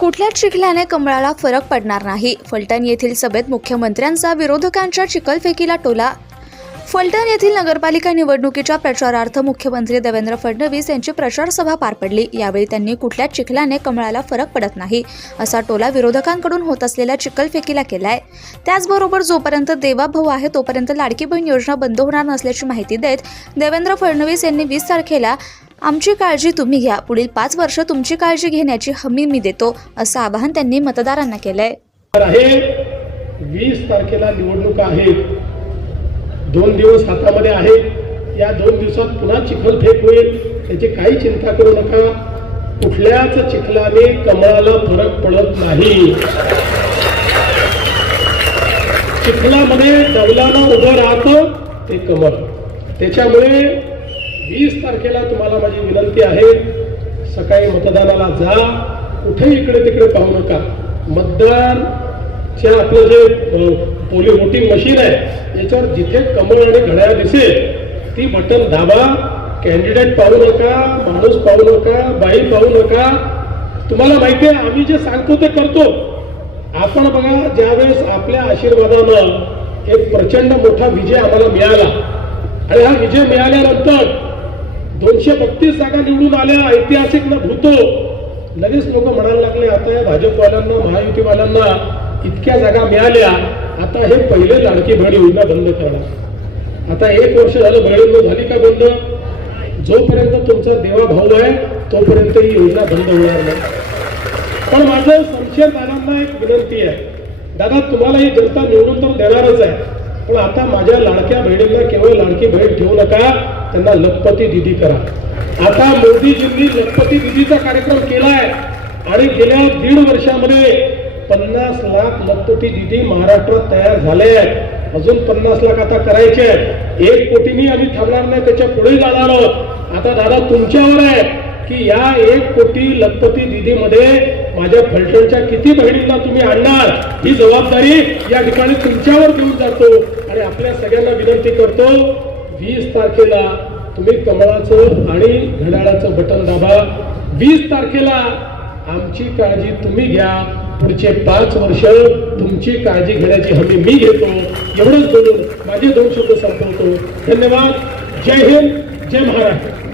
कुठल्याच चिखल्याने कमळाला फरक पडणार नाही. फलटण येथील सभेत मुख्यमंत्र्यांचा विरोधकांच्या चिखलफेकीला टोला. फलटण येथील नगरपालिका निवडणुकीच्या प्रचारार्थ मुख्यमंत्री देवेंद्र फडणवीस यांची प्रचार सभा पार पडली. यावेळी त्यांनी कुठल्याच चिखल्याने कमळाला फरक पडत नाही असा टोला विरोधकांकडून होत असलेल्या चिखलफेकीला केलाय. त्याचबरोबर जोपर्यंत देवाभाऊ आहे तोपर्यंत लाडकी बहीण योजना बंद होणार नसल्याची माहिती देत देवेंद्र फडणवीस यांनी 20 तारखेला आमची काळजी तुम्ही घ्या, पुढील 5 वर्ष तुमची काळजी घेण्याची हमी मी देतो असं आवाहन त्यांनी मतदारांना केलंय. 20 तारखेला निवडणूक आहे. 2 दिवस हातामध्ये आहेत. या 2 दिवसात पुन्हा चिखलफेक होईल, त्याची काही चिंता करू नका. कुठल्याच चिखलाने कमळाला फरक पडत नाही. चिखलामध्ये डौलाला उभं राहतं ते कमळ. त्याच्यामुळे 20 तारखेला तुम्हाला माझी विनंती आहे, सकाळी मतदानाला जा. कुठेही इकडे तिकडे पाहू नका. मतदानच्या आपलं जे पोलिंग वोटिंग मशीन आहे याच्यावर जिथे कमळ आणि घड्याळ दिसेल ती बटन दाबा. कॅन्डिडेट पाहू नका, माणूस पाहू नका, बाई पाहू नका. तुम्हाला माहिती आहे आम्ही जे सांगतो ते करतो. आपण बघा, ज्यावेळेस आपल्या आशीर्वादानं एक प्रचंड मोठा विजय आम्हाला मिळाला आणि हा विजय मिळाल्यानंतर 232 जागा निवडून आल्या, ऐतिहासिक न भूतो. लगेच लोक म्हणायला लागले आता या भाजपवाल्यांना, महायुतीवाल्यांना इतक्या जागा मिळाल्या, आता हे पहिले लाडकी बहीण योजना बंद करणार. आता 1 वर्ष झालं, बहीण झाली का बंद? जोपर्यंत तुमचा देवा भाऊ आहे तोपर्यंत ही योजना बंद होणार नाही. पण माझं संशय दादांना एक विनंती आहे, दादा तुम्हाला ही जनता निवडून तर देणारच आहे, पण आता माझ्या लाडक्या बहिणींना केवळ लाडकी बहीण ठेवू नका, त्यांना लखपती दिदी करा. आता मोदीजींनी लखपती दिदीचा कार्यक्रम केलाय आणि गेल्या 1.5 वर्षामध्ये 50 लाख लखपती दिदी महाराष्ट्रात तयार झाले आहेत. अजून 50 लाख आता करायचे आहेत. 1 कोटींनी आम्ही थांबणार नाही, त्याच्या पुढे जाणार आहोत. आता दादा तुमच्यावर आहे की या 1 कोटी लखपती दिदीमध्ये माझ्या फलटणच्या किती बहिणींना तुम्ही आणणार, ही जबाबदारी या ठिकाणी तुमच्यावर घेऊन जातो. आणि आपल्या सगळ्यांना विनंती करतो, 20 तारखेला तुम्ही कमळाचं आणि घड्याळाचं बटन दाबा. 20 तारखेला आमची काळजी तुम्ही घ्या, पुढचे 5 वर्ष तुमची काळजी घेण्याची हमी मी घेतो. एवढंच बोलून माझे 2 शब्द संपवतो. धन्यवाद. जय हिंद, जय महाराष्ट्र.